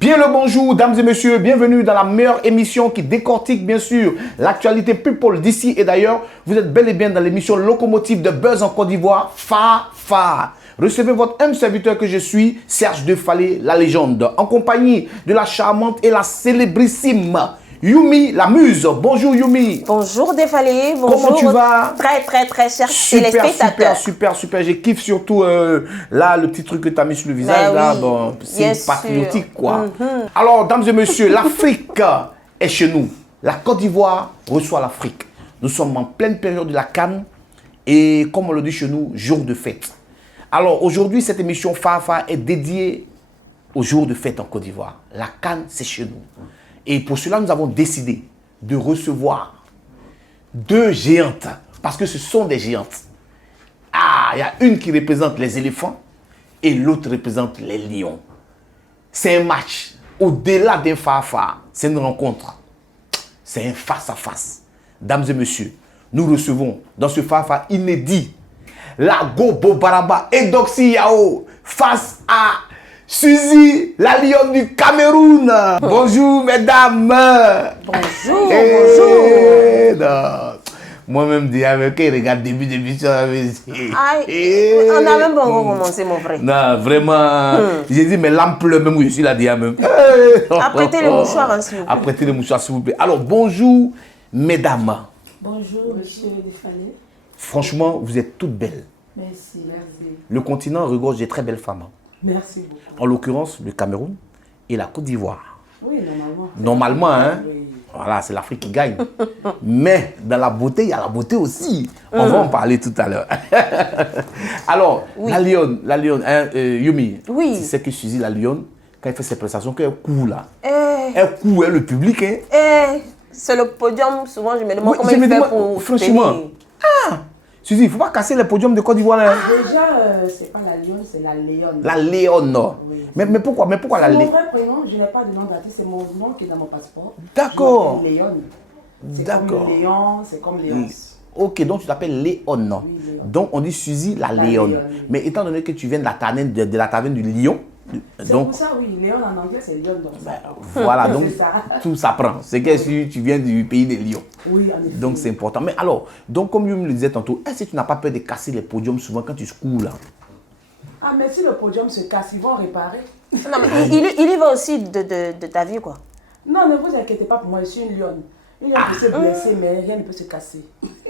Bien le bonjour, dames et messieurs, bienvenue dans la meilleure émission qui décortique bien sûr l'actualité people d'ici et d'ailleurs. Vous êtes bel et bien dans l'émission locomotive de Buzz en Côte d'Ivoire, Fafa. Recevez votre humble serviteur que je suis, Serge Defalé, la légende, en compagnie de la charmante et la célébrissime Yumi, la muse. Bonjour Yumi. Bonjour Defalé, bonjour. Comment tu vas? Très cher téléspectateurs. Super. Je kiffe surtout là le petit truc que tu as mis sur le visage. Là, oui, bon, c'est patriotique quoi. Mm-hmm. Alors, dames et messieurs, l'Afrique est chez nous. La Côte d'Ivoire reçoit l'Afrique. Nous sommes en pleine période de la CAN et comme on le dit chez nous, jour de fête. Alors aujourd'hui, cette émission Fafa est dédiée au jour de fête en Côte d'Ivoire. La CAN, c'est chez nous. Et pour cela, nous avons décidé de recevoir deux géantes, parce que ce sont des géantes. Ah, il y a une qui représente les éléphants et l'autre représente les lions. C'est un match. Au-delà d'un Fafa, c'est une rencontre. C'est un face-à-face. Dames et messieurs, nous recevons dans ce Fafa inédit la Gobo Baraba et Doxy Yao face à Suzy, la lionne du Cameroun. Bonjour, mesdames. Bonjour. Moi-même, dis avec qui regarde début d'émission. On a même pas encore commencé, mon frère. Non, vraiment. J'ai dit, mais l'âme pleure même où je suis là, déjà même. Apprêtez les mouchoirs, hein, s'il vous plaît. Apprêtez les mouchoirs, s'il vous plaît. Alors, bonjour, mesdames. Bonjour, monsieur Defalé. Franchement, vous êtes toutes belles. Merci. Le continent regorge de très belles femmes. Merci beaucoup. En l'occurrence, le Cameroun et la Côte d'Ivoire. Oui, normalement. Normalement, hein. Oui. Voilà, c'est l'Afrique qui gagne. Mais dans la beauté, il y a la beauté aussi. On va en parler tout à l'heure. Alors, oui. la lionne, hein, Yumi, oui. tu sais que Suzy, la lionne, quand elle fait ses prestations, qu'elle court là. Elle court, le public. Hein. C'est le podium, souvent je me demande comment il fait pour franchement. tenir. Suzy, il ne faut pas casser le podium de Côte d'Ivoire. Hein. Déjà, c'est pas la lionne, c'est la léonne. La léonne. Oui. Mais pourquoi la léonne? Mon vrai prénom, je n'ai pas de nom d'artiste, c'est mon nom qui est dans mon passeport. D'accord. Léonne. C'est D'accord. comme le Léon, c'est comme Léonce. Ok, donc tu t'appelles Léonne. Oui, Léon. Donc on dit Suzy la léonne. Oui. Mais étant donné que tu viens de la taverne, de la taverne du lion, c'est donc, pour ça, oui, Léon en anglais c'est Léon. Voilà, donc ça. tout s'apprend. C'est que tu viens du pays des lions. Oui, en effet. Donc c'est important. Mais alors, donc comme je me le disais tantôt, est-ce que tu n'as pas peur de casser les podiums souvent quand tu cours là? Ah, mais si le podium se casse, ils vont réparer. Non, mais il y va aussi de ta vie, quoi. Non, ne vous inquiétez pas pour moi, je suis une lionne. Une lionne peut se blesser, mais rien ne peut se casser.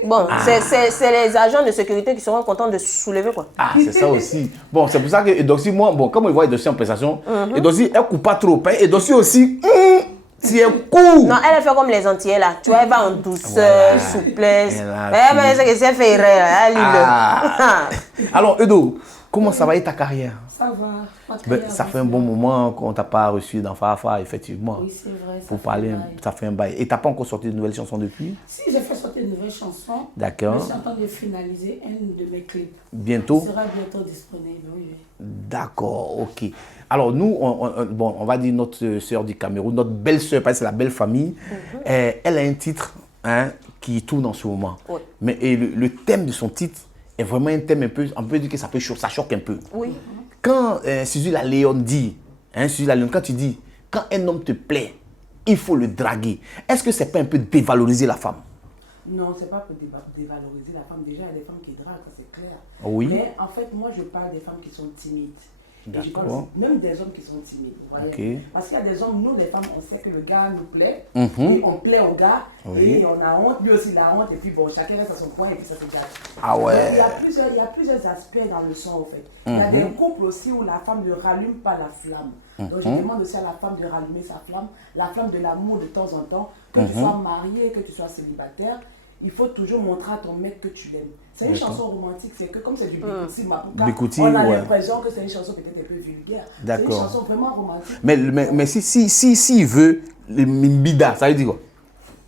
Bon, c'est les agents de sécurité qui seront contents de se soulever, quoi. Ah, c'est ça aussi. Bon, c'est pour ça que Edoxy, moi, bon, comme on voit Edoxy en prestation, Edoxy, elle ne court pas trop. Edoxy aussi, si elle court. Non, elle fait comme les Antillais, là. Tu vois, elle va en douceur, souplesse. Mais c'est que c'est fait erreur. Alors, Edo, comment ça va et ta carrière? Ça va. Ça fait un bon moment qu'on ne t'a pas reçu dans Fafa, effectivement. Oui, c'est vrai. Pour parler, ça fait un bail. Et tu n'as pas encore sorti de nouvelles chansons depuis? Si, j'ai fait sortir de nouvelles chansons. D'accord. Je suis en train de finaliser un de mes clips. Bientôt? Il sera bientôt disponible, oui. D'accord, ok. Alors nous, on va dire notre sœur du Cameroun, notre belle-sœur, parce que c'est la belle famille, elle a un titre qui tourne en ce moment. Oui. Mais le thème de son titre est vraiment un thème un peu, on peut dire que ça choque un peu. Oui. Quand Suzy la Léonne dit, Suzy la Léonne, quand tu dis, quand un homme te plaît, il faut le draguer. Est-ce que c'est pas un peu dévaloriser la femme? Non, c'est pas pour dévaloriser la femme. Déjà, il y a des femmes qui draguent, ça c'est clair. Oui. Mais en fait, moi, je parle des femmes qui sont timides. Et je parle même des hommes qui sont timides. Vous voyez? Okay. Parce qu'il y a des hommes, nous les femmes, on sait que le gars nous plaît. Mm-hmm. Et on plaît au gars. Oui. Et on a honte, lui aussi il a honte. Et puis bon, chacun reste à son coin et puis ça se gâte. Ah ouais. Il y a plusieurs aspects dans le son en fait. Il y a des couples aussi où la femme ne rallume pas la flamme. Donc je demande aussi à la femme de rallumer sa flamme. La flamme de l'amour de temps en temps. Que tu sois marié, que tu sois célibataire. Il faut toujours montrer à ton mec que tu l'aimes. C'est une chanson romantique, c'est que comme c'est du Bikouti, on a l'impression que c'est une chanson peut-être un peu vulgaire. C'est une chanson vraiment romantique. Mais si il veut le Mbida, ça veut dire quoi?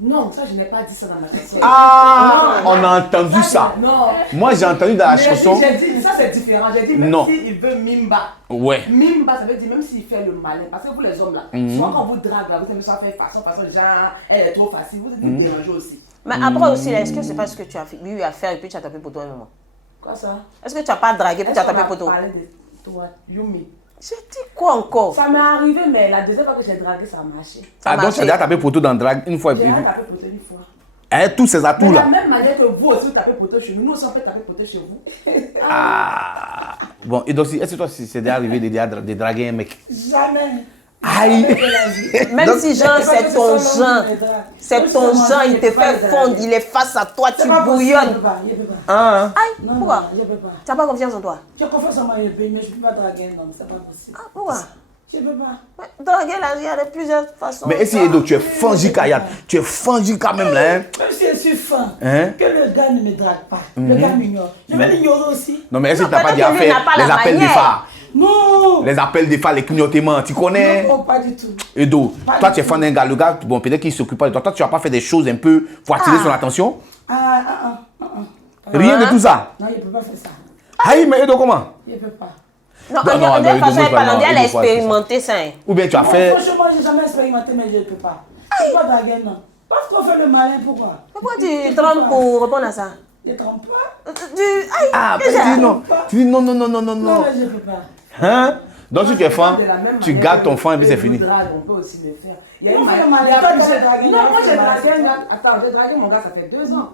Non, ça, je n'ai pas dit ça dans ma chanson. Ah, on a entendu ça. Non. Moi, j'ai entendu dans la chanson. J'ai dit, ça c'est différent. J'ai dit, même Non. s'il veut Mimba. Ouais. Mimba, ça veut dire même s'il fait le malin. Parce que vous, les hommes, là, souvent quand vous draguez, là, vous aimez ça faire façon, genre, elle est trop facile. Vous êtes dérangés aussi. Mais après aussi, là, est-ce que c'est pas ce que tu as eu à faire et puis tu as tapé pour toi un moment? Quoi ça? Est-ce que tu n'as pas dragué puis tu as tapé pour toi? parlé de toi, Yumi. J'ai dit quoi encore? Ça m'est arrivé, mais la deuxième fois que j'ai dragué, ça a marché. Ah, donc tu as déjà tapé poteau dans le drag une fois et J'ai puis. déjà tapé poteau une fois. Hein, tous ces De atouts la là. même manière que vous aussi, vous tapez poteau chez nous. Nous aussi, on peut taper poteau chez vous. Ah. Bon, et donc, est-ce que toi, c'est déjà arrivé de draguer un mec? Jamais. Aïe. Même Donc- si genre c'est ton genre, c'est Même si ton son genre, mari il te n'est pas fait dragué. fondre, il est face à toi, tu C'est pas possible, bouillonnes. il peut pas, il peut pas. Ah, hein. Aïe, Non, pourquoi? non, je peux pas. Tu n'as pas confiance en toi? J'ai confiance en moi, mais je ne peux pas draguer un homme, c'est pas possible. Ah, pourquoi? Je peux pas. Ouais, draguer là, il y a de plusieurs façons. Mais est-ce Edo, tu es fangica, Yann. Tu es fangica même là, hein? Même si je suis fin, Hein? que le gars ne me drague pas, le gars m'ignore. Je vais l'ignorer aussi. Non, mais est-ce que Non, tu n'as pas peut-être dit à que lui n'a faire pas les la appels des manière. phares? Non. Les appels des phares, les clignotements, tu connais? Non, pas du tout. Edo, Pas toi du tu es fan d'un gars, le gars, bon, peut-être qu'il ne s'occupe pas de toi. Toi, tu n'as pas fait des choses un peu pour attirer son attention? Rien de tout ça? Non, il ne peut pas faire ça. Aïe, mais Edo, comment? Il ne peut pas. Non, Non, de non, toute Edo, façon, moi, elle parle, non, elle a Edo, faut expérimenté ça. Hein. Ou bien tu as Non, fait. franchement, je n'ai jamais expérimenté, mais je ne peux pas. Je ne peux pas draguer, non. Pas trop faire le malin, pourquoi? Pourquoi tu trompes pour répondre à ça? Je ne trompe pas. Aïe, Ah, déjà. tu dis non. Tu dis non, non, non, non, non, Non, non. mais je ne peux pas. Hein? Donc si tu es fan, De la même tu manière gardes que ton fan et puis c'est le fini. drague, on peut aussi le faire. Il y a On une fait le manière. malin. il y a Toi, plusieurs- tu as dragué, Non, moi tu j'ai as dragué un dragué. gars. Attends, j'ai dragué mon gars, ça fait 2 ans.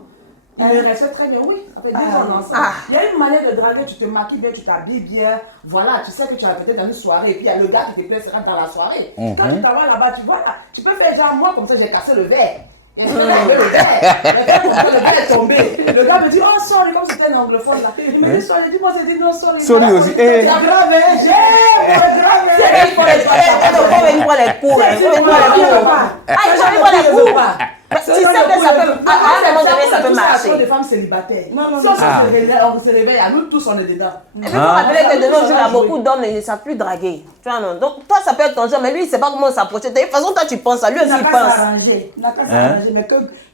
Il me restait très bien, oui. Ça fait 2 ans ensemble. Ah. Il y a une manière de draguer, tu te maquilles bien, tu t'habilles bien. Voilà, tu sais que tu as peut-être dans une soirée. Et puis il y a le gars qui te plaît sera dans la soirée. Quand tu travailles là-bas, tu vois là, tu peux faire genre moi comme ça, j'ai cassé le verre. Et je vais enlever le verre. Mais quand le verre est tombé, le gars me dit oh sorry, comme c'était un anglophone là. Il me dit sorry, dis-moi c'est dit non sorry. Sorry aussi. C'est grave, hein. C'est grave. Il faut venir prendre les cours. Il faut venir prendre les cours. Ah, il faut venir prendre les cours. Mais tu sais que ça peut, à un moment donné, ça peut marcher. Des femmes célibataires. Non. Si on se réveille, à nous tous on est dedans. Et puis, il faut rappeler que de nos jours, il y a beaucoup d'hommes qui ne savent plus draguer. Tu vois, non? Donc, toi, ça peut être ton genre, mais lui, il ne sait pas comment s'approcher. De toute façon, toi, tu penses à lui aussi, Il n'a il qu'à pense. s'arranger. Il n'a qu'à s'arranger. Mais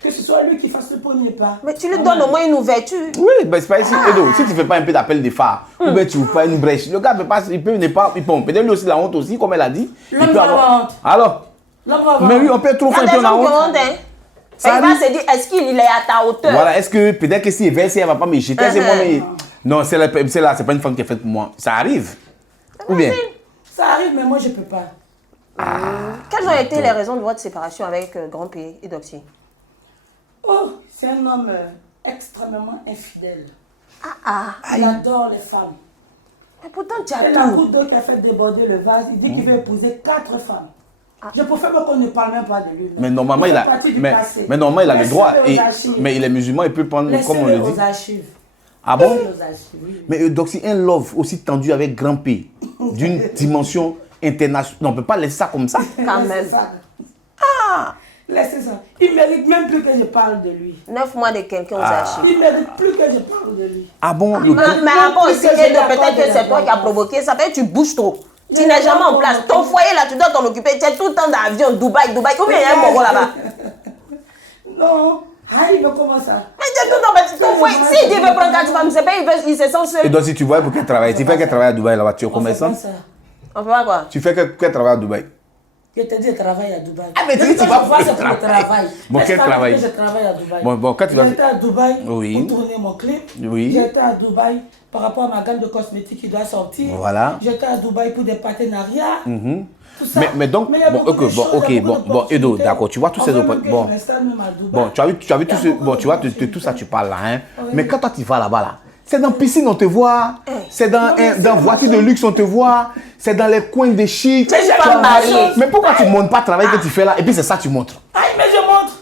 que ce soit lui qui fasse le premier pas. Mais tu lui donnes au moins une ouverture. Oui, ben c'est pas ici. Edo, si tu ne fais pas un peu d'appel des phares, ou bien tu ouvres pas une brèche, le gars peut pas, il peut ne pas, il peut peut-être lui aussi la honte aussi, comme elle a dit. Il L'homme peut va avoir. avoir honte. Alors, L'homme va avoir mais oui, honte. on peut être trop Il y a fin des et puis on a gens qui ont honte. honte, hein. Ça Il va arrive. se dire, est-ce qu'il est à ta hauteur? Voilà, est-ce que peut-être que si elle va pas me jeter, c'est moi, mais. Non, celle-là, c'est pas une femme qui est faite pour moi. Ça arrive. Ou bien. Ça arrive, mais moi je peux pas. Quelles ont été les raisons de votre séparation avec Grand P et Doxy? Oh, c'est un homme extrêmement infidèle. Ah, Il adore les femmes. mais pourtant, tu C'est as la tout. goutte d'eau qui a fait déborder le vase. Il dit qu'il veut épouser 4 femmes. Je préfère qu'on ne parle même pas de lui. Mais normalement, il a, mais normalement, il a le droit. Mais il est musulman, il peut prendre, comme on le dit. aux archives. Ah bon? Laissez-le aux archives, oui. Mais Doxy, un love aussi tendu avec Grand P, d'une dimension internationale. Non, on ne peut pas laisser ça comme ça. Quand Laissez même. ça. Laissez ça. Il ne mérite même plus que je parle de lui. 9 mois de quelqu'un aux archives. Il ne mérite plus que je parle de lui. Ah bon? Mais après aussi, peut-être que c'est toi qui as provoqué ça. Peut-être que tu bouges trop. Tu n'es jamais en place. Ton foyer là, tu dois t'en occuper. Tu es tout le temps dans l'avion, Dubaï. Ou bien il y a un Moro là-bas. Non. Ah, il veut comment ça? Mais tu es tout le temps dans ton foyer. Si tu veux prendre 4 femmes, c'est pas, il se sent Et seul. donc, si tu vois pour qu'elle travaille, tu fais qu'elle travaille à Dubaï là-bas, tu es commerçant? On fait pas quoi? Tu fais qu'elle travaille à Dubaï. Je te dis, je travaille à Dubaï. Ah, mais tu dis, tu vas pour le le travail. Bon, quel travail? Je travaille à Dubaï. Bon, quand tu vas. J'ai été à Dubaï Oui. pour tourner mon clip. Oui. J'ai été à Dubaï par rapport à ma gamme de cosmétiques qui doit sortir. Voilà. J'étais à Dubaï pour des partenariats. Tout ça. Mais donc, il y a bon, beaucoup de ok, choses, il y a beaucoup Edo, d'opportunités. d'accord, tu vois tous ces Enfin, même opportunités. que Bon, je m'installe même à Dubaï. bon, tu as vu tout Il y ce, a beaucoup bon, tu vois, de d'opportunités. tout ça, tu parles là, hein. Oui. Mais quand toi, tu vas là-bas, là, c'est dans piscine, on te voit. C'est dans, Non, mais c'est dans comme voiture ça. de luxe, on te voit. C'est dans les coins de chic. Tu es Tu pas as- marié. Mais pourquoi tu ne montres pas le travail que tu fais là et puis c'est ça que tu montres? Aïe, mais je montre.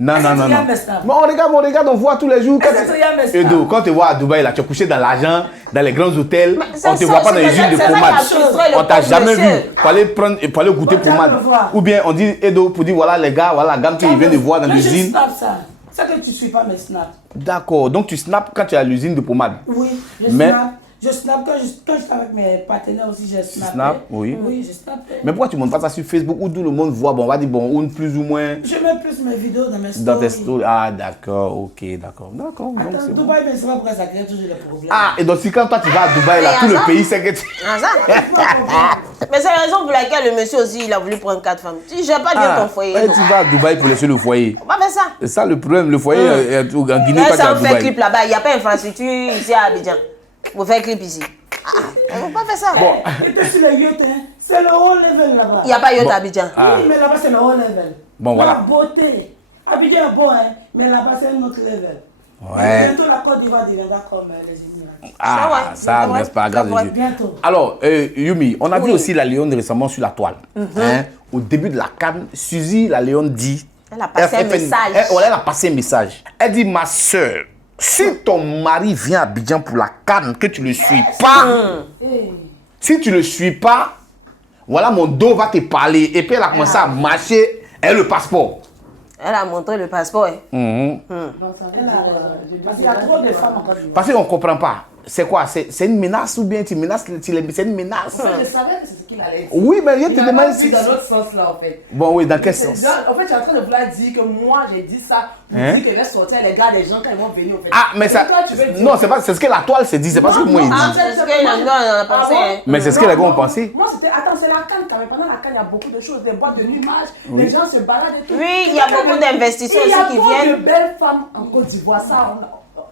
Non, Est-ce non, que non, tu non. regardes mes snaps? Mais on regarde, on voit tous les jours. Est-ce que tu regardes mes snaps? Edo, quand tu vois à Dubaï, là, tu es couché dans l'argent, dans les grands hôtels, c'est on ne te ça, voit pas dans c'est les ça, usines de c'est ça qui a pommade. frustré le On t'a pauvre jamais vu monsieur. pour aller goûter Bon, tu vas pommade. me voir. Ou bien on dit Edo pour dire voilà les gars, voilà la gamme qu'il vient de voir dans Mais je l'usine. snap ça. C'est que tu ne suis pas mes snaps. D'accord, donc tu snaps quand tu es à l'usine de pommade. Oui, je Mais- snap. Je snap quand j'étais avec mes partenaires aussi, je snappais. Snap, oui. Oui, je snappais. Mais pourquoi tu ne montres pas ça sur Facebook où tout le monde voit, bon, on va dire, bon, ou plus ou moins Je mets plus mes vidéos dans mes stories. dans tes stories. Ah, d'accord, ok, d'accord. D'accord. donc Attends, c'est bon. Dubaï, mais c'est pas pourquoi ça crée toujours des problèmes. Ah, et donc si quand toi tu vas à Dubaï, là, Mais tout le ça- pays sait que tu... Ah, ça. Mais c'est la raison pour laquelle le monsieur aussi, il a voulu prendre 4 femmes. Tu gères pas bien ton foyer. ouais, non. tu vas à Dubaï pour laisser le foyer. On va faire ça. C'est ça le problème, le foyer en Guinée, Là, pas ça, à on fait Dubaï. clip là-bas. Il n'y a pas d'infrastructure ici à Abidjan. Vous faites clip ici. Ah, on ne va pas faire ça. Bon. Et t'es sur le yacht, hein. C'est le haut level là-bas. Il n'y a pas yacht Bon. à Abidjan. Ah. Oui, mais là-bas c'est le haut level. Bon, voilà. La beauté. Abidjan est beau, hein. Mais là-bas c'est un autre level. Ouais. Et bientôt la Côte d'Ivoire deviendra comme les Émirats. Ah, Ça, ouais. ça, Ouais. n'est-ce pas, grâce Ouais. à Dieu. Bientôt. Alors, Yumi, on a vu Oui. aussi la Léone récemment sur la toile. Hein, au début de la CAN, Suzy, la Léone dit... Elle a passé un message. Elle a passé un message. Elle dit, ma soeur, si ton mari vient à Abidjan pour la CAN, que tu ne le suis pas, si tu ne le suis pas, voilà, mon dos va te parler. Et puis elle a commencé à marcher, et le passeport. Elle a montré le passeport. Hein. Mhm. Elle a raison. Parce qu'il y a trop de femmes en Côte d'Ivoire. Parce qu'on ne comprend pas. C'est quoi? C'est une menace ou bien tu menaces, c'est une menace? Je savais que c'est ce qu'il allait dire. Oui, mais je te Il m'a demande pas si... vu dans l'autre sens là en fait. Bon, oui, dans quel sens? En fait, tu es en train de vouloir dire que moi j'ai dit ça pour Hein? dire que je vais sortir les gars des gens quand ils vont venir en fait. Ah, mais Et ça... toi, tu veux dire- Non, c'est ce que la toile s'est dit, c'est pas ce que moi il Ah, dit. C'est ce que les gens ont pensé. bon? Hein. Mais c'est ce que les gars ont pensé. Moi, c'était. Attends, c'est la canne quand même. Pendant la canne, il y a beaucoup de choses, des boîtes de nuages, les gens se baladent et tout. Oui, il y a beaucoup d'investisseurs Il y a aussi qui trop viennent. de belles femmes en Côte d'Ivoire. Ça,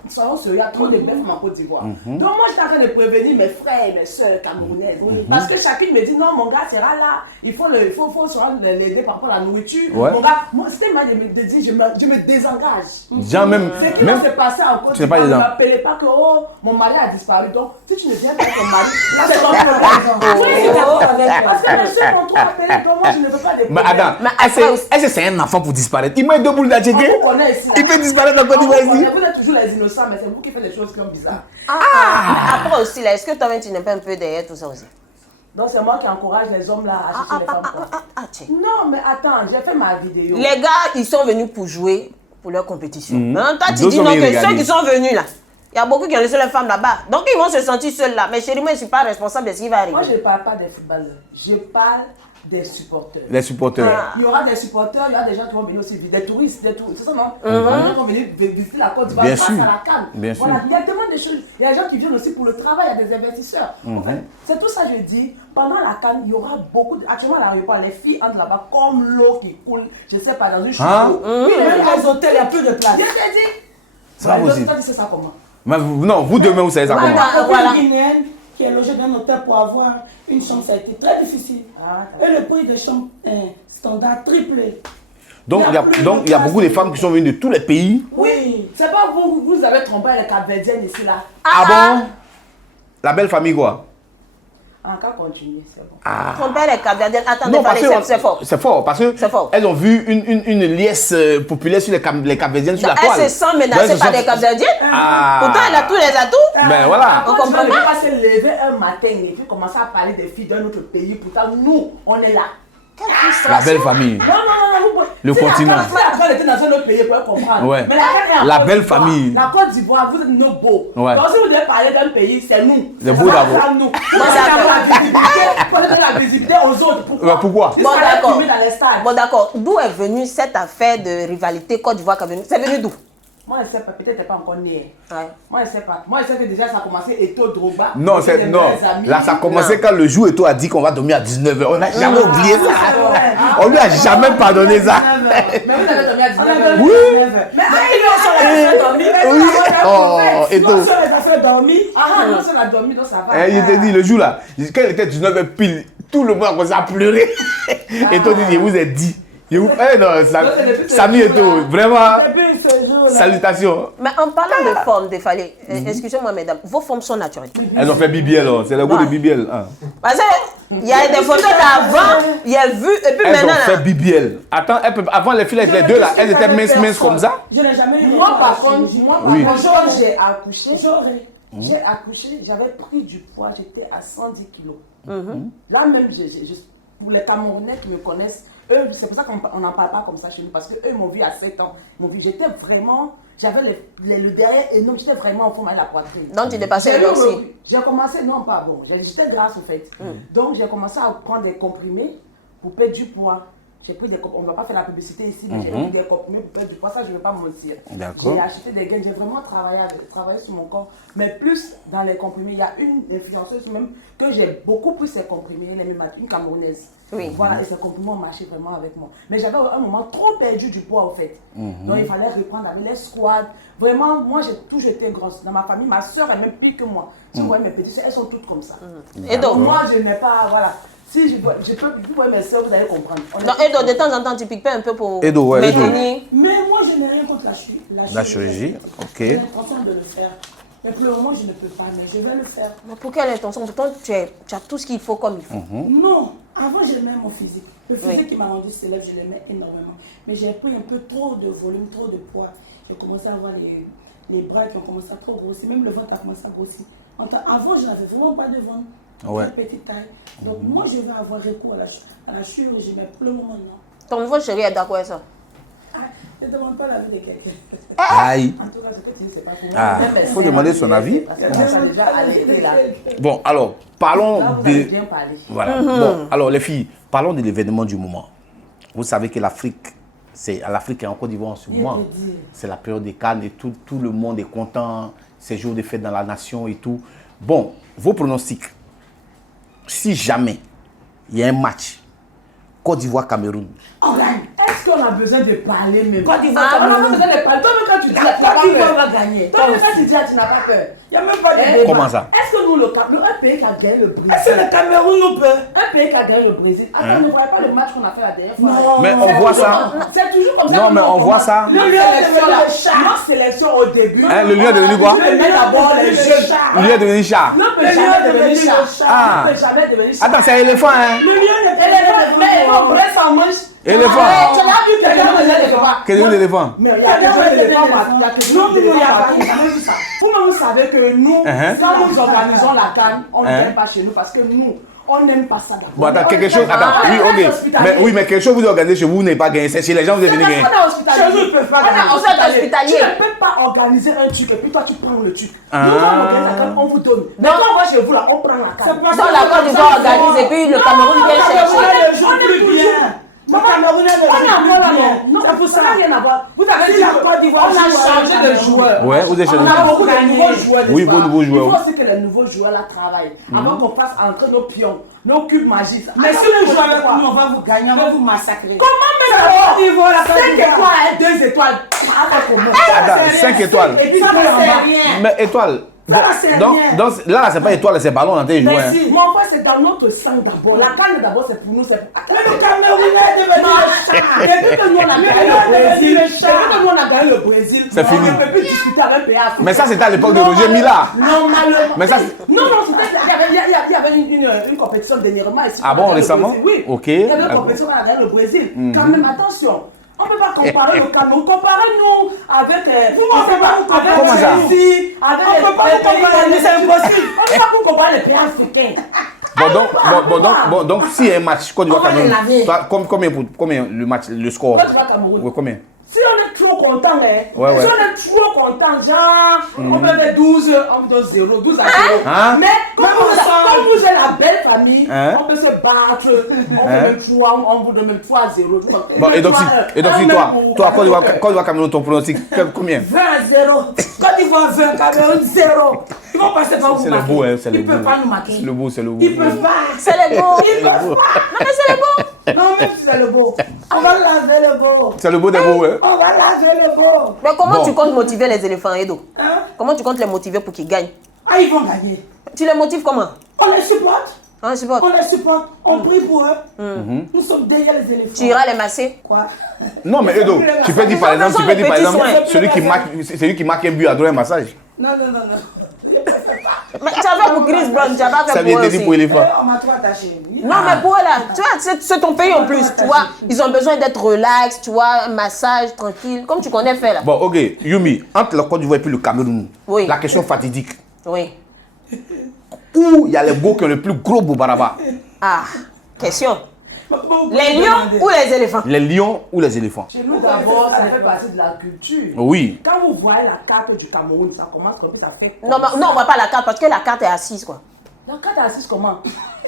soyons sérieux, il y a trop de belles femmes en Côte d'Ivoire. Donc, moi, j'étais en train de prévenir mes frères et mes soeurs camerounaises. Parce que chacune me dit non, mon gars sera là. Il faut l'aider par rapport à la nourriture. Ouais. Mon gars, moi, c'était mal de dire je me désengage. Genre même... Ce qui va même se passer en Côte Tu n'es pas d'Ivoire, ne dedans. m'appelez pas que oh, mon mari a disparu. Donc, si tu ne viens pas avec ton mari, là, c'est ton problème. Oui, c'est d'accord avec toi. Parce que les soeurs m'ont trop appelé, donc moi, je ne veux pas des Mais problèmes. attends, Mais est-ce après aussi- que c'est un enfant pour disparaître? Il met deux boules d'atchégué. On vous connaît ici. là. Il peut disparaître en Côte On d'Ivoire vous ici. connaît, vous êtes toujours les innocents, mais c'est vous qui faites des choses qui sont bizarres. Après aussi, là, est-ce que toi-même tu n'es pas un peu derrière tout ça aussi? Donc, c'est moi qui encourage les hommes là à chercher les femmes. quoi. Tiens. Non, mais attends, j'ai fait ma vidéo. Les gars, ils sont venus pour jouer pour leur compétition. Maintenant, toi, tu D'autres dis sont non, venus que regarder. ceux qui sont venus là, il y a beaucoup qui ont laissé les femmes là-bas. Donc, ils vont se sentir seuls là. Mais chérie, moi, je ne suis pas responsable de ce qui va arriver. Moi, je ne parle pas des footballeurs, je parle des supporters. Les supporters. Il y aura des supporters, il y aura des gens qui vont venir aussi, des touristes, c'est ça non? Des gens qui vont venir visiter la Côte d'Ivoire Bien grâce sûr. à la canne. Bien Voilà. sûr. Il y a tellement de choses. Il y a des gens qui viennent aussi pour le travail, il y a des investisseurs. En fait, c'est tout ça que je dis. Pendant la canne, il y aura beaucoup de. Actuellement, à l'aéroport, les filles entrent là-bas comme l'eau qui coule, je sais pas, dans une chute Hein? d'eau. Oui, Même les hôtels, il n'y a plus de place. Je t'ai dit. C'est pas Ouais, possible. toi, tu sais ça comment? Mais non, vous demain, vous savez ça Voilà. comment? Ma copine Voilà. guinéenne qui est logée dans un hôtel pour avoir une chambre, ça a été très difficile. Ah, Et le prix de chambre standard triplé. Donc, il y a beaucoup de femmes qui sont venues de tous les pays. Oui, c'est pas vous, vous avez trompé les Capverdiennes ici là. Ah bon? La belle famille, quoi? En cas continuer, c'est bon. Ton père est Capverdienne. Attendez, Non, parce que c'est fort. c'est fort parce que C'est fort. elles ont vu une liesse populaire sur les Capverdiennes sur la Elle toile. se sent Donc, menacée elles se par sont- des Capverdiennes. Ah. Pourtant, elle a tous les atouts. Ben voilà. On Quand comprend tu ne pas. pas se lever un matin et puis commencer à parler des filles d'un autre pays, pourtant nous, on est là. Quelle La frustration. belle famille. Non, non, non, non, vous Le si continent. La Canne était dans un autre pays, vous pouvez comprendre. Ouais. Mais la Canne est en La Côte belle d'Ivoire. famille. La Côte d'Ivoire, vous êtes nos beaux. Ouais. Donc si vous devez parler d'un pays, c'est nous. C'est vous d'abord. C'est nous. Vous allez donner la visibilité aux autres. Pourquoi? Ouais, pourquoi? Ils Bon, sont allés d'accord. filmer dans les stades. Bon, d'accord. D'où est venue cette affaire de rivalité Côte d'Ivoire-Cameroun? C'est venu d'où? Moi, je ne sais pas, peut-être t'es pas encore né. Ouais. Moi, je ne sais pas. Moi, je sais que déjà, ça a commencé Eto'o Drogba. Non, C'était des non. vrais amis. Là, ça a commencé quand le jour et toi a dit qu'on va dormir à 19h. On n'a jamais oublié ça. Ah, On lui a jamais pardonné ça. Mais vous avez dormi à 19h. Oui. Mais ils ont dormi. Oui. Oh, et Non, tout. sur les affaires dormies, Ah, non, ça l'a dormi, donc ça va. Il t'a dit le jour là, quand il était 19h pile, tout le monde a commencé à pleurer. Et toi, je vous ai dit. Je vous... Eh non, Samy et tout, vraiment, et puis ce jour-là, salutations. Mais en parlant de forme, défalée, excusez-moi, mesdames, vos formes sont naturelles. Elles ont fait BBL, hein. C'est le goût de Ouais. BBL. Hein. Parce qu'il y a des photos d'avant, il y a vu, et puis Elles maintenant, ont fait là, BBL. Attends, avant les filles avec les deux là, elles étaient minces comme ça. je n'ai jamais eu Moi, de par chirurgie. contre, Oui. quand j'ai accouché, J'aurais. j'ai accouché, j'avais pris du poids, j'étais à 110 kilos. Là même, pour les Camerounais qui me connaissent, Eux, c'est pour ça qu'on n'en parle pas comme ça chez nous, parce qu'eux m'ont vu à 7 ans. J'étais vraiment, j'avais le derrière énorme, j'étais vraiment en forme à la poitrine. Donc tu t'es passé à aussi. J'ai commencé, non pas bon, j'étais grasse au fait. Donc j'ai commencé à prendre des comprimés pour perdre du poids. J'ai pris des comprimés, on ne va pas faire la publicité ici, mais j'ai pris des comprimés pour perdre du poids, ça je ne vais pas mentir. J'ai acheté des gains, j'ai vraiment travaillé sur mon corps, mais plus dans les comprimés. Il y a une influenceuse même que j'ai beaucoup plus ces comprimés, elle est même une Camerounaise. Oui. Voilà, et ces comprimés ont marché vraiment avec moi. Mais j'avais un moment trop perdu du poids en fait. Donc il fallait reprendre avec les squats. Vraiment, moi j'ai toujours été grosse. Dans ma famille, ma soeur est même plus que moi. Si vous voyez mes petites soeurs, elles sont toutes comme ça. Et donc moi je n'ai pas, voilà. Si je peux, vous voyez mes soeurs, vous allez comprendre. Donc Edo, de temps en temps, tu piques pas un peu pour Mais maintenir. moi, je n'ai rien contre La chirurgie, ok. J'ai l'intention de le faire. Mais pour le moment, je ne peux pas, mais je vais le faire. Mais pour quelle intention? Pourtant, tu as tout ce qu'il faut comme il faut. Non, avant, j'aimais mon physique. Le physique qui m'a rendu célèbre, je l'aimais énormément. Mais j'ai pris un peu trop de volume, trop de poids. J'ai commencé à avoir les bras qui ont commencé à trop grossir. Même le ventre a commencé à grossir. Avant, je n'avais vraiment pas de ventre. Ouais. Petite taille. Donc moi je vais avoir recours à la chirurgie, mais pour le moment non. Ton nouveau chéri est d'accord avec ça? Ne demande pas l'avis de quelqu'un. Aïe. En tout cas, ce que tu dis, c'est pas pour Ah, moi. il faut demander son avis. Parce que moi, ça a déjà arrêté là. Bon, alors, parlons Là, vous avez de... bien parlé. Voilà. Bon, alors les filles, parlons de l'événement du moment. Vous savez que l'Afrique et en Côte d'Ivoire en ce moment, c'est la période des Cannes et tout le monde est content, c'est jour de fête dans la nation et tout. Bon, vos pronostics, si jamais il y a un match, Côte d'Ivoire-Cameroun. On gagne. Est-ce qu'on a besoin de parler même? Côte d'Ivoire, on a besoin de parler. Toi-même quand tu dis, tu n'as pas Côte d'Ivoire peur. va gagner. Toi-même quand tu dis, tu n'as pas peur. Il n'y a même pas de Eh, débat. Comment ça? Est-ce que nous, le Cameroun, un pays qui a gagné le Brésil, Est-ce que le Cameroun nous peut? un pays qui a gagné le Brésil, attends, ne voyez pas le match qu'on a fait la dernière fois. Non. Mais on voit ça. C'est toujours comme ça. Non, que mais nous, on voit commence. ça. Le Le lion lion est sélection, devenu là, le chat. notre sélection au début. Hein, le lion est devenu quoi? Je mets d'abord les jeunes. Le lion est devenu chat. Ne peut Le lion jamais est devenir devenu chat. le chat. Ah. Ne peut jamais devenir chat. Attends, c'est un éléphant, hein? Le lion n'est pas Mais on presse en manche. Éléphant. Tu l'as vu que l'éléphant. Quel est l'éléphant? Mais il y a des éléphants partout. Il y a toujours des éléphants partout. J'ai jamais vu ça. Vous-même, vous savez que nous, quand nous organisons la CAN, on ne vient pas chez nous parce que nous, on n'aime pas ça. Bon, attends, quelque chose. Attends, oui, ok. Mais quelque chose vous organisez chez vous, vous n'avez pas gagné. C'est chez les gens, vous avez venu gagner. Chez nous, ils ne peuvent pas gagner. On est hospitalier. Tu ne peux pas organiser un truc et puis toi, tu prends le truc. Nous, on organise la CAN, on vous donne. Mais quand on va chez vous, là, on prend la CAN. Dans la Côte d'Ivoire organise et puis le Cameroun vient chercher. le joue plus bien. Le Cameroun On est en ne là, joue non. plus Non, bien. C'est pour ça ça. n'a rien à voir. Vous avez Si dit la que Côte d'Ivoire on a joue changé avec de le joueur. Ouais, vous avez changé. On a beaucoup de nouveaux joueurs. Oui, n'est-ce pas? nouveaux joueurs. Il faut aussi que les nouveaux joueurs là travaillent. Avant qu'on fasse entrer nos pions, nos cubes magiques. Mais si vous jouez avec nous, on va vous gagner, on va vous massacrer. Comment La même Côte d'Ivoire, la Côte 5 d'Ivoire. étoiles, 2 étoiles. Attends, 5 étoiles. Et puis Ça, ça, c'est c'est rien. Mais étoile. Ça, c'est Donc, rien. là, c'est pas étoile, c'est ballon dans tes joueurs. hein. Merci. Mon frère, c'est dans notre sang d'abord. La canne d'abord, c'est pour nous. C'est pour... Mais le Camerounais est devenu le chat. Depuis que nous, on a gagné le Brésil, depuis que nous, on a gagné le Brésil, C'est fini. on ne peut plus discuter avec un pays africain. Mais ça, c'était à l'époque de Roger Mila. Normalement. Mais ça, Non, c'était. Il y avait une compétition dernièrement ici. Ah bon, On a gagné le récemment? Brésil, oui. Ok. Il y avait une D'accord. compétition, on a gagné le Brésil. Quand même, attention. On ne peut pas comparer le Cameroun. Comparez-nous avec. on peut pas vous comparer. Comment ça? Chelsea, avec On peut pas vous comparer, mais c'est impossible. On ne peut pas vous comparer les pays africains. Donc, s'il y a un match, Côte d'Ivoire, On va les Cameroun, laver. toi, combien le match, le score? Côte d'Ivoire, Cameroun. Ouais, combien? Si on est trop content, hein, Ouais, ouais. si on est trop content, genre, on peut faire 12, on peut 0, 12 à 0. Hein? Mais comme vous êtes la belle famille, Hein? on peut se battre, on peut même 3, on vous donne même 3 à 0. Bon, et donc, si toi, Côte d'Ivoire, Cameroun, ton pronostic, combien? 20 à 0. Côte d'Ivoire 20, Cameroun 0. Ils vont passer par vous. C'est le beau, hein, c'est le Ils beau. ne peuvent pas nous marquer. C'est le beau, c'est le beau. Ils ne peuvent pas. C'est les beaux. Ils ne peuvent pas. Non, mais c'est les beaux. Non, même si c'est le beau. On va laver le beau. C'est le beau des beaux, hein? On va laver le beau. Mais comment Bon. tu comptes motiver les éléphants, Edo? Hein? Comment tu comptes les motiver pour qu'ils gagnent? Ah, ils vont gagner. Tu les motives comment? On les supporte. Hein, support. On les supporte. On prie pour eux. Nous sommes derrière les éléphants. Tu iras les masser? Quoi? Non, mais Edo, tu peux dire par exemple, besoin de petits soins. celui qui marque un but a droit à un massage. Non. Mais tu as fait pour Chris Brown, tu as pas Ça fait vient pour eux de dire aussi. pour l'éléphant. On m'a trop attaché. Non, mais pour eux là, tu vois, c'est ton pays en plus, tu vois. Ils ont besoin d'être relax, tu vois, un massage tranquille, comme tu connais faire là. Bon, ok, Yumi, entre la Côte d'Ivoire et puis le Cameroun, Oui. la question fatidique. Oui. Où il y a les beaux qui ont le plus gros boubaraba? Ah, question. Les lions ou les éléphants? Les lions ou les éléphants? Chez nous, d'abord, ça fait partie de la culture. Oui. Quand vous voyez la carte du Cameroun, ça commence comme ça fait. Non, on voit pas la carte parce que la carte est assise, quoi. La carte est assise comment?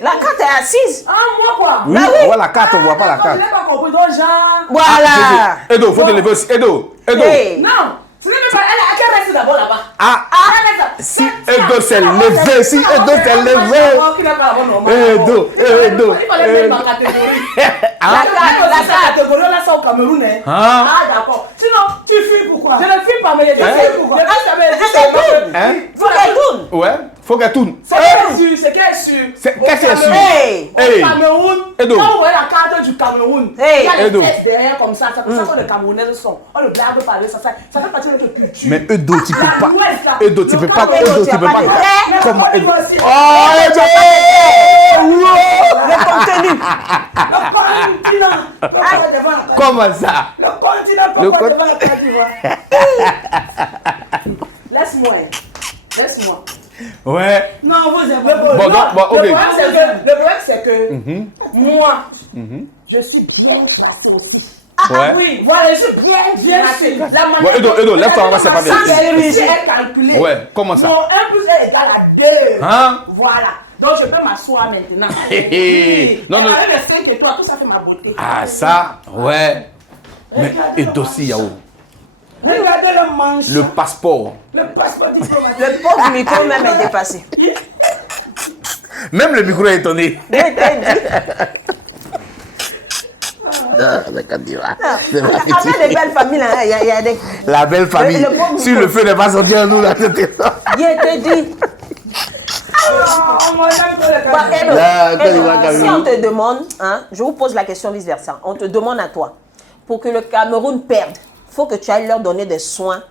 La carte est assise. Ah, moi quoi? Oui, on voit la carte, on voit pas la carte. Je n'ai pas compris, donc genre. Voilà. Edo, faut te lever aussi. Edo. Hey. Non, ce n'est même pas. Elle reste d'abord là-bas. Ah, si Edo s'est levé, si Edo s'est levé. Edo. Il fallait mettre ma catégorie. La catégorie, on a ça au Cameroun. Ah, d'accord. Sinon, tu fuis pourquoi? Je ne fuis pas, mais je fuis pourquoi? Faut qu'elle tourne. Ouais, faut qu'elle tourne. C'est qu'elle est sûre. Qu'est-ce qu'elle est sûre? Hey. Au Cameroun, Edo. quand vous voyez la carte du Cameroun, Hey. il y a Edo. les fesses derrière comme ça. C'est pour ça que les Camerounais sont. On le blague parler, ça fait partie de notre culture. Mais Edo, tu peux pas. l'Ouest, là. Edo, tu Le peux pas. Cameroun, Edo, tu peux pas. Mais Comment on Edo? va aussi- Oh, Edo! Le contenu. Le continent. Comment ça? Le continent, Le pourquoi con- devant la carte d'ivoire? Laisse-moi. Ouais. Non, vous avez Bon, donc, bon, ok. Le problème, c'est que moi, je suis bien choisi aussi. Ouais. Oui, voilà, je suis bien choisi. Bon, Edo, lève-toi, on va se parler. Si est calculé. Ouais, comment ça? Mon 1 plus 1 égale à 2. Hein? Voilà. Donc, je peux m'asseoir maintenant. Hé. Non, non. Avec les 5 étoiles, tout ça fait ma beauté. Ah, ça, ouais. Mais Edo aussi, Yao. Regardez le manche. Le passeport. Le passeport diplomatique. Le pauvre micro même est dépassé. Même le micro est étonné. Après les belles familles, il y a des... La belle famille. Le pauvre Si micro. le feu n'est pas sorti en nous, là, c'était ça. Il était dit. Bah, Edo, Là, Côte Edo, d'Ivoire, si Cameroun. on te demande, hein, je vous pose la question vice-versa, on te demande à toi, pour que le Cameroun perde, il faut que tu ailles leur donner des soins,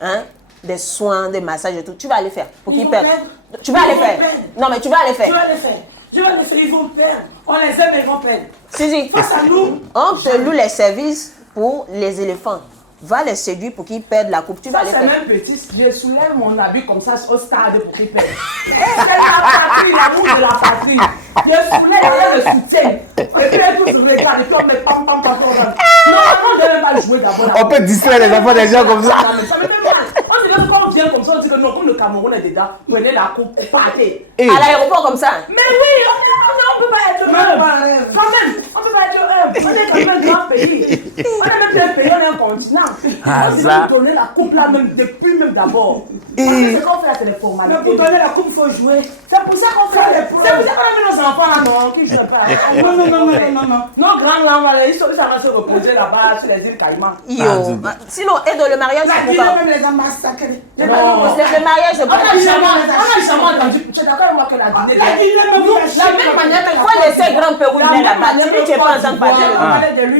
hein, des massages et tout. Tu vas aller faire pour qu'ils vont perdent. perdre. Tu vas Ils aller vont faire. perdre. Non, mais tu vas aller Je faire. vais les faire. Je vais les faire. Ils vont perdre. On les aime, ils vont perdre. Si. Face à nous. On te loue les services pour les éléphants. Va les séduire pour qu'ils perdent la coupe. Tu vas Ça, les c'est faire. même petit. Je soulève mon habit comme ça au stade pour qu'il pète. C'est la patrie, l'amour de la patrie. Je soulève, je le soutiens. Et puis, elle tous regarde. Et puis, on met pam, pam, pam, pam. Non, on ne devait pas jouer d'abord. On peut distraire les enfants des gens comme ça. Non, mais ça me fait mal. On dirait que quand on vient comme ça, on dit que non, comme le Cameroun est dedans, prenez la coupe et partez. Et À l'aéroport comme ça. Mais oui, on peut pas être humble. Quand même, on peut pas être humble. On est quand même un grand pays. On est même un pays, on est un continent. Ah, On ça. devait donner la coupe là même depuis même d'abord. Parce que c'est qu'on fait la Mais téléformalité. pour donner la coupe, il faut jouer. C'est pour ça qu'on fait les C'est pour ça qu'on a mis nos enfants là, non, qui ne jouent pas. Non, non, non, non, non, non. Nos grands là, ils savent se reposer là-bas sur les îles Caïmans. Yo. Sinon, Edo, le mariage, La c'est Guinée pourquoi? même les a massacrés. Le mariage, c'est On pourquoi? n'a jamais entendu. Tu es d'accord avec moi que la Guinée. La Guinée même Nous, la la même manière, Il faut laisser grand Pérou venir là-bas. Tu dis, tu n'es pas en train de parler.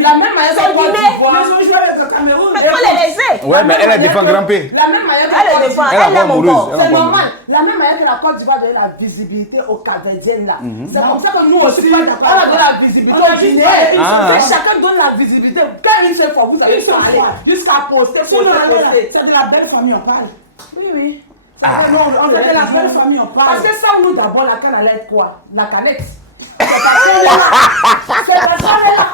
La même manière que Côte d'Ivoire. Ils ont joué avec le Cameroun. Mais il faut les laisser. ouais, mais elle défend Grand P. La même manière que Elle la les Côte défend. d'Ivoire. Elle a Elle pas aime amoureuse. encore. Elle a C'est pas normal. La même manière que la Côte d'Ivoire donne la visibilité aux Capverdiennes là. C'est comme ça que nous aussi, on a donné la visibilité aux Guinéens. Ah. Et chacun donne la visibilité. Quand une seule fois, vous allez Une seule parler fois. jusqu'à poster, Sinon, poster. c'est de la belle famille, on parle. Oui, oui. Non, on est de la belle famille, on parle. Parce que sans nous d'abord, la canne allait être quoi? La canette. C'est parce qu'on est là. C'est parce qu'on est là.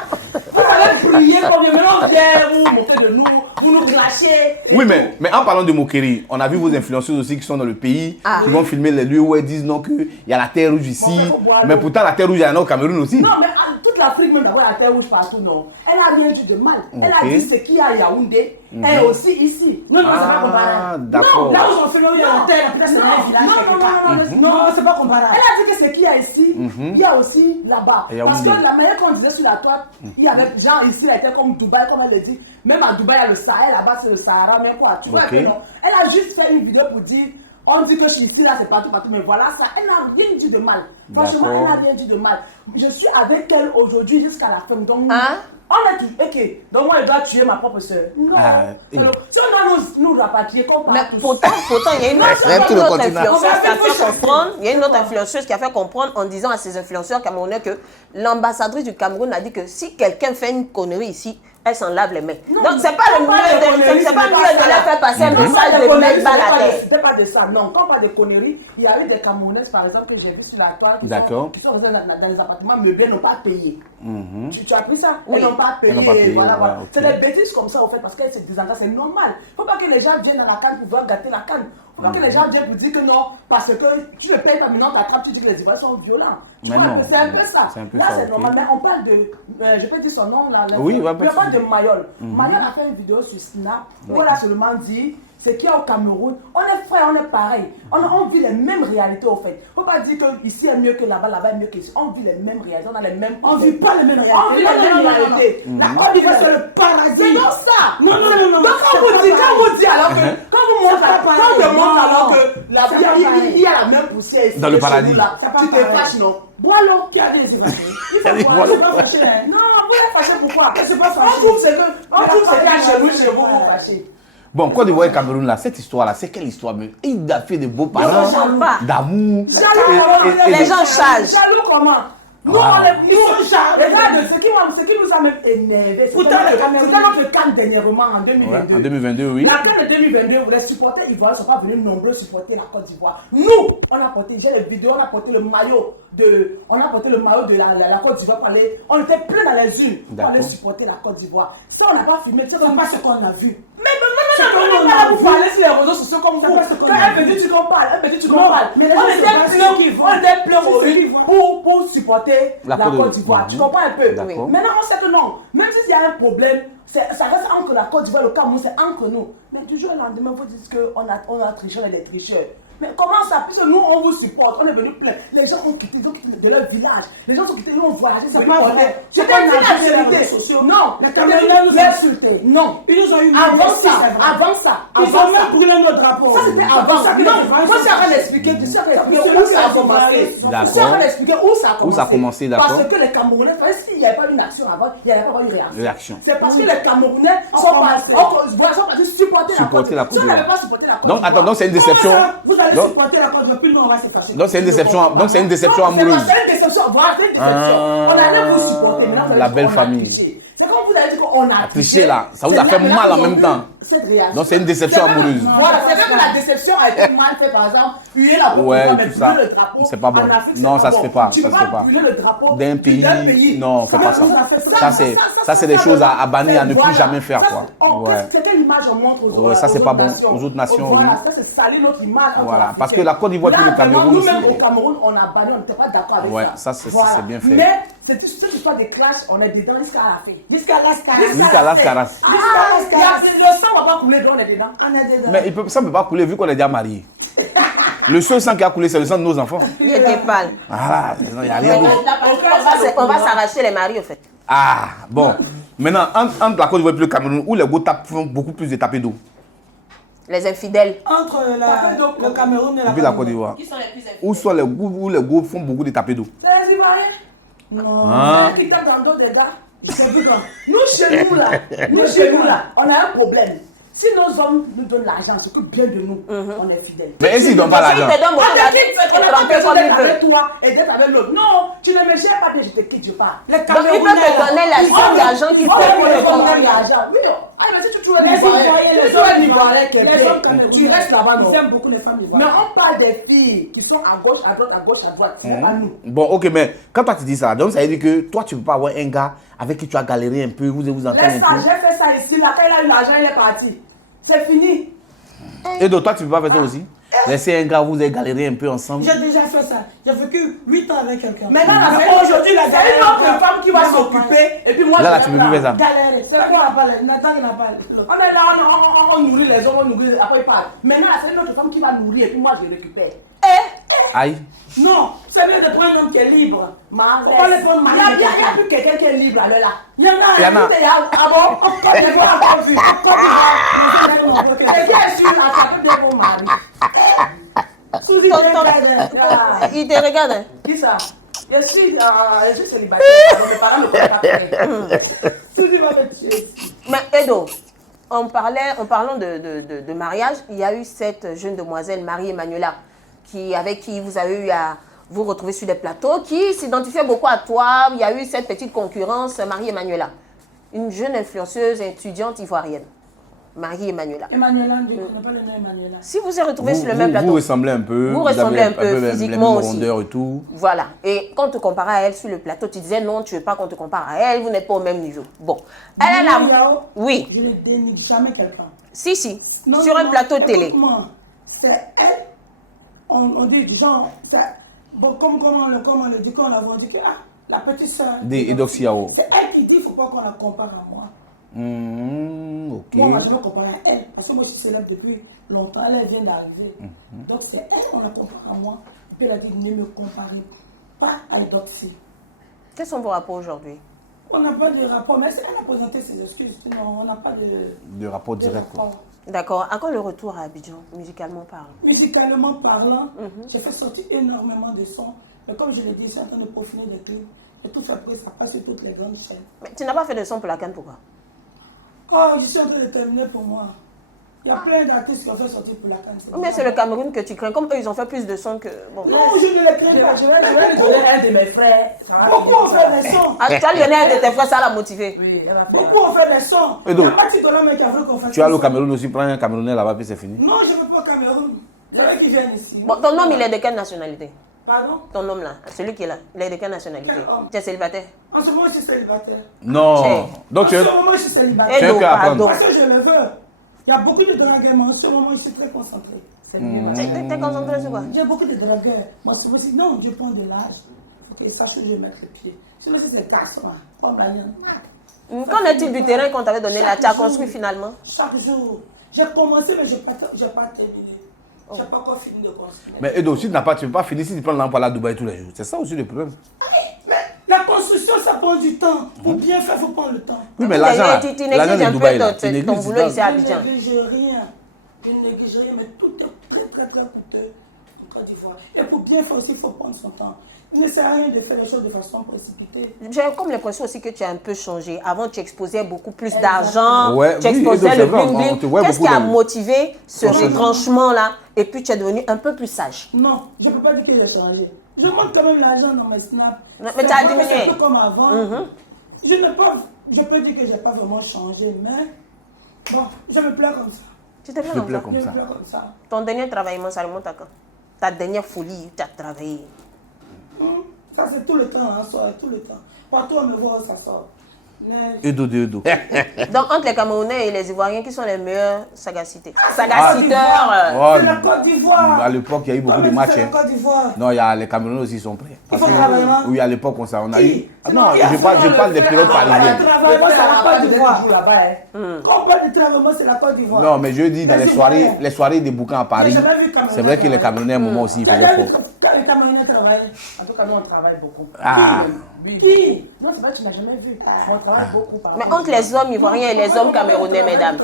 Vous allez briller comme des mélanges d'air, vous moquez de nous, vous nous clashez. Oui, mais en parlant de moquerie, on a vu vos influenceuses aussi qui sont dans le pays, qui vont filmer les lieux où elles disent non, qu'il y a la terre rouge ici. Bon, faut boire Mais l'eau. pourtant, la terre rouge, il y en a au Cameroun aussi. Non, mais toute l'Afrique, même d'abord, la terre rouge partout, non. Elle a rien dit de mal. Elle a Ok. dit ce qu'il y a à Yaoundé, elle est aussi ici. Non, non, c'est pas comparable. d'accord. Non, Là où ils ont fait le la terre, après c'est un village. non, Non, c'est pas comparable. Elle a dit que ce qu'il y a ici, il y a aussi là-bas. Et Parce que Yaoundé. la manière qu'on disait sur la toile, il y avait gens ici, elle était comme Dubaï, comme elle le dit. Même à Dubaï, il y a le Sahel, là-bas, c'est le Sahara, mais quoi. Tu vois Ok. que non. Elle a juste fait une vidéo pour dire, on dit que je suis ici, là, c'est partout, partout, mais voilà ça. Elle n'a rien dit de mal. Franchement, elle D'accord. n'a rien dit de mal. Je suis avec elle aujourd'hui jusqu'à la fin. Donc, Hein? on est tout. Ok, donc moi, je dois tuer ma propre soeur. Non. Ah, Alors, si on doit nous rapatrier, qu'on Mais part tous. pourtant, il y a une Même tout le autre continent. influenceuse qui a fait chacun. comprendre, il y a une autre influenceuse qui a fait comprendre en disant à ses influenceurs camerounais que l'ambassadrice du Cameroun a dit que si quelqu'un fait une connerie ici, elle s'en lave les mains. Non, Donc, c'est pas le mieux de leur faire passer un message de mettre balle à terre. C'était pas de ça, non. Quand on parle de conneries, il y a eu des Camerounaises, par exemple, que j'ai vu sur la toile, qui sont restés dans les appartements meublés, n'ont pas payé. Tu as pris ça? Oui. Ils n'ont pas payé. Elles n'ont pas payé, Voilà. ouais, ok. C'est des bêtises comme ça, au fait, parce qu'elles se désengagent, c'est normal. Il ne faut pas que les gens viennent dans la canne pour voir gâter la canne. Il ne faut pas que les gens viennent pour dire que non, parce que tu ne payes pas, maintenant t'attrapes, tu dis que les Ivoiriens sont violents. Mais non. C'est un peu ça. C'est un peu Là, ça, c'est ok. normal. Mais on parle de. Je peux dire son nom là. Oui, ouais, pas de on parle souci. de Mayol. Mayol a fait une vidéo sur Snap où elle a seulement dit c'est qu'il y a au Cameroun, on est frères, on est pareil. On vit les mêmes réalités au fait. Il ne faut pas dire que ici est mieux que là-bas, là-bas est mieux que ici. On vit les mêmes réalités, on a les mêmes. On ne vit pas les mêmes réalités. On vit les mêmes réalités. La Côte d'Ivoire, c'est le paradis. C'est non ça. Non. Donc quand vous dites alors que quand vous montrez, quand on demande alors que la il y a la même poussière ici. Dans le paradis. Tu te fâches, non? Boileau, qui a dit les Ivoiriens? Il faut boire, c'est pas fâché. Non, vous êtes fâché pourquoi? C'est pas fâché. On trouve ce qu'il y a chez vous, vous fâchez. Bon, Côte d'Ivoire et Cameroun, là, cette histoire-là, c'est quelle histoire? Il a fait de beaux parents, jaloux pas. d'amour. Les gens chargent. Jaloux comment? Nous, Ils sont jaloux. Regarde, ce qui nous a même énervé, c'était notre CAN dernièrement en 2022. Ouais, en 2022, oui. La CAN de 2022, les supporters ivoiriens ne sont pas venus nombreux supporter la Côte d'Ivoire. Nous, on a porté, j'ai les vidéos, on a porté le maillot de la Côte d'Ivoire pour aller. On était plein dans les unes pour aller supporter la Côte d'Ivoire. Ça, on n'a pas filmé. C'est C'est pas ce qu'on a vu. mais non, on est pas là pour parler sur les réseaux sociaux comme vous. Quand elle me dit tu parles, mais les gens on était plein au rue pour supporter la Côte d'Ivoire. Tu comprends un peu? D'accord. Maintenant, on sait que non. Même s'il y a un problème, ça reste entre la Côte d'Ivoire et le Cameroun, c'est entre nous. Mais toujours le lendemain, vous dites qu'on a triché, on est des tricheurs. Mais comment ça? Puisque nous, on vous supporte, on est venus plein. Les gens ont quitté de leur village. Les gens sont quittés, nous, on voyagé. C'est pas vrai. C'était C'est une pas la vérité. vérité. Non. Les Camerounais nous ont insultés. Non. Ils nous ont eu Avant ça. Ils ont même brûlé nos drapeaux. Ça c'était avant. Non, moi je suis en train d'expliquer où ça a commencé. D'accord. Je suis en train d'expliquer où ça a commencé. Où ça a commencé, d'accord. Parce que les Camerounais, s'il n'y avait pas eu une action avant, il n'y avait pas eu une Réaction. C'est parce que les Camerounais sont partis supporter la Côte d'Ivoire. Si on n'avait pas supporté la Côte Donc, attends, donc c'est une déception. Vous allez supporter la Côte d'Ivoire, puis nous on va se fâcher. Donc, c'est une déception amoureuse. C'est une déception. Voilà, c'est une déception. On allait vous supporter. Maintenant, La belle famille. C'est comme vous avez dit qu'on a Triché là, ça vous a fait mal en même temps. Donc c'est une déception amoureuse. Voilà, c'est vrai que la déception a été mal faite, par exemple, huiler la Ouais, Côte d'Ivoire, mais tout ça. brûler le drapeau. C'est pas bon. En Afrique, Non, c'est ça pas se fait bon. pas, Tu ça peux se fait pas pas. brûler le drapeau D'un pays. Non, on fait pas ça. Ça, c'est Ça, des choses à bannir, à ne plus voilà. jamais faire, Ça, quoi. Ouais. C'est quelle image on montre aux Ouais, ça, c'est pas bon. nations. Aux autres nations, Voilà, oui. ça c'est salir notre image. entre Voilà, parce que Africains. la Côte d'Ivoire et Là, le Cameroun vraiment, aussi. nous-mêmes au Cameroun, on a banni, on n'était pas d'accord avec Ouais, ça. ça, c'est bien fait. Mais cette histoire des clashs, on est dedans jusqu'à la fin. Jusqu'à Las Caras. Jusqu'à Las Caras. Le sang va pas couler, donc on est dedans. On est dedans. Mais ça ne peut pas couler vu qu'on est déjà mariés. Le seul sang qui a coulé, c'est le sang de nos enfants. Il était pâle. Voilà, il n'y a rien d'autre. On va s'arracher les maris, au fait. Ah, bon. Maintenant, entre la Côte d'Ivoire et le Cameroun, où les go font beaucoup plus de tapés d'eau. Les infidèles. Entre le Cameroun et Et puis la Côte d'Ivoire. Qui sont les plus infidèles? Où sont les go font beaucoup de tapés d'eau. Les Ivoiriens. Non. Hein? Qui tapent dans d'autres des gars. C'est plus grand. Nous, chez nous, là, on a un problème. Si nos hommes nous donnent l'argent, c'est que bien de nous, on est fidèles. Mais est-ce qu'ils ne donnent pas S'ils l'argent? te donnent beaucoup d'argent, tu peux te tromper comme il avec veut. toi et d'être avec l'autre. Non, tu ne me gères pas bien, je te quitte, je pars. Les Donc il peut te donner la somme d'argent qu'il faut pour le donner compte. l'argent. Oui, mais si tu trouves un Les Ivoirien, les tu trouves un hommes Ivoirien qui est les bien, hommes camerounais, tu restes là-bas, non. Ils aiment beaucoup les femmes Mais ivoiriennes. on parle des filles qui sont à gauche, à droite, à gauche, à droite. C'est pas nous. Bon, ok, mais quand toi tu dis ça, donc ça veut dire que toi tu ne peux pas avoir un gars avec qui tu as galéré un peu, vous entendez Laisse ça, un j'ai fait ça ici. Là, quand il a eu l'argent, il est parti. C'est fini. peu. Et donc toi tu ne peux pas faire ça aussi? Laisser un gars, vous avez galéré un peu ensemble. J'ai déjà fait ça. J'ai vécu 8 ans avec quelqu'un. Maintenant, Mais aujourd'hui, la c'est une autre femme qui va s'occuper. Et puis moi, Là, je tu vais peux plus faire ça. Galérer. C'est quoi n'a pas Nathan qui n'a pas On est là, on nourrit les hommes, on nourrit, après ils partent. Maintenant, c'est une autre femme qui va nourrir et puis moi, je récupère. Aïe. Non, c'est mieux de prendre un homme qui est libre. Ma Faut pas les prendre il n'y a plus quelqu'un qui est libre alors là. Il y en a. Il y en a. Ah bon? J'ai pas encore vu. Et qui est sûr à ça que des bons maris? Suzy, Il te regarde. Hein. Qui ça? Je suis célibataire. Mes parents ne connaissent pas. Suzy va me tuer. Mais Edo, parlant de mariage, il y a eu cette jeune demoiselle, Marie-Emmanuela, avec qui vous avez eu à vous retrouver sur des plateaux, qui s'identifiait beaucoup à toi. Il y a eu cette petite concurrence, Marie-Emmanuela. une jeune influenceuse étudiante ivoirienne, Marie-Emmanuela. Emmanuela, je ne connais pas le nom Emmanuela. Si vous êtes retrouvés sur le même plateau, Vous ressemblez un peu. Vous avez ressemblez un peu les physiquement mêmes aussi. rondeurs et tout. voilà. Et quand on te compare à elle sur le plateau, tu disais non, tu ne veux pas qu'on te compare à elle, vous n'êtes pas au même niveau. Bon. Elle a la... Oui. Je ne dénigre jamais quelqu'un. Si. Non, Sur un non, plateau télé. écoute-moi, c'est elle, on dit, disons, bon, comme on le dit, quand on l'a vendu, que la petite soeur. Edoxy Yao. C'est elle qui dit qu'il ne faut pas qu'on la compare à moi. Ok. Moi, on ne va jamais comparer à elle, parce que moi, je suis célèbre depuis longtemps, elle vient d'arriver. Donc, c'est elle qu'on la compare à moi. Et puis, elle a dit, ne me comparez pas à Edoxy. Quels sont vos rapports aujourd'hui? On n'a pas de rapport, mais elle a présenté ses excuses. Non, on n'a pas De rapport direct. rapport. D'accord. À quand le retour à Abidjan, musicalement parlant? Musicalement parlant, j'ai fait sortir énormément de sons. Mais comme je l'ai dit, je suis en train de peaufiner des clips. J'ai tout fait pour que ça passe sur toutes les grandes chaînes. Mais tu n'as pas fait de son pour la canne, pourquoi? Oh, je suis en train de terminer pour moi. Il y a plein d'artistes qui ont fait sortir pour la canne. Mais c'est le Cameroun que tu crains. Comme eux, ils ont fait plus de sons que... Bon. Non, je ne les crains pas. Je vais lui donner un de mes frères. Ça va Beaucoup ont fait des sons. Ah, tu as donné un de tes frères, ça l'a motivé. Oui, elle a fait. Beaucoup ont fait des sons. Et Il donc, n'y a pas de Titola qui a voulu qu'on fasse Tu as des le sons. Cameroun aussi, prends un Camerounais là-bas, puis c'est fini. Non, je ne veux pas au Cameroun. Il y en a qui viennent ici. Bon, ton homme, il est de quelle nationalité? Pardon? Ton homme là, celui qui est là, il est de quelle nationalité? Quel homme? Tu es célibataire? En ce moment, je suis célibataire. Non. Tiens. Donc En tu ce es... moment, je suis célibataire. Eh Tu as non, qu'à apprendre. pardon. Parce que je le veux. Il y a beaucoup de dragueurs, mais en ce moment, je suis très concentré. C'est mieux. T'es concentré sur quoi? J'ai beaucoup de dragueurs. Moi, je me suis dit, non, je prends de l'âge. Faut qu'ils sachent où je vais mettre les pieds. Sinon, si c'est casse, comme la liane. Qu'en est-il du terrain qu'on t'avait donné là? Tu as construit finalement? Chaque jour. J'ai commencé, mais je n'ai pas terminé. Je n'ai pas encore fini de construire. Mais Edo, si tu n'as pas, tu ne peux pas finir si tu prends l'emploi à Dubaï tous les jours. C'est ça aussi le problème. Mais la construction, ça prend du temps. Pour bien faire, il faut prendre le temps. Oui, mais l'argent, Tu l'argent négliges de un Dubaï, là, peu tu ton négliges boulot ici à Je Abidjan. ne néglige rien. Je ne néglige rien, mais tout est très, très, très coûteux en Côte d'Ivoire. Et pour bien faire aussi, il faut prendre son temps. Il ne sert à rien de faire les choses de façon précipitée. J'ai comme l'impression aussi que tu as un peu changé. Avant, tu exposais beaucoup plus d'argent, Ouais, tu oui, exposais c'est le vrai, bling on te bling. voit Qu'est-ce beaucoup qui a de- motivé ce Franchement. retranchement-là? Et puis tu es devenu un peu plus sage. Non, je ne peux pas dire que j'ai changé. Je montre quand même l'argent dans mes snaps. Mais C'est tu as vrai que diminué. C'est un peu comme avant. Je peux dire que je n'ai pas vraiment changé, mais bon, je me plais comme ça. Tu te plais te comme plais ça? comme Je ça. me plais comme ça. Ton dernier travaillement, ça remonte à quand? Ta dernière folie, tu as travaillé. Ça, c'est tout le temps, hein, ça, tout le temps. Partout on me voit, ça sort. Mais Edo de Edo. Donc, entre les Camerounais et les Ivoiriens, qui sont les meilleurs sagacités? Ah, Sagaciteurs. Oh, c'est la Côte d'Ivoire. à l'époque, il y a eu beaucoup de matchs. C'est la hein. Côte d'Ivoire. Non, il y a les Camerounais aussi, ils sont prêts. Parce faut que- travailler, hein. oui, à l'époque, on a Qui? eu. Ah, non, je parle des périodes parisiennes. Moi, c'est la Côte d'Ivoire. là-bas. Quand on parle de travail, moi, c'est la Côte d'Ivoire. Non, mais je dis dans les soirées des bouquins à Paris. J'ai jamais vu Camerounais C'est vrai que les Camerounais, à un moment aussi, ils faisaient fort. Quand les Camerounais travaillent. En tout cas, nous, on travaille beaucoup. Ah. Oui. Qui? Non, c'est vrai que tu n'as jamais vu. On travaille beaucoup. par Mais rapport entre les hommes ivoiriens et les hommes camerounais, mesdames.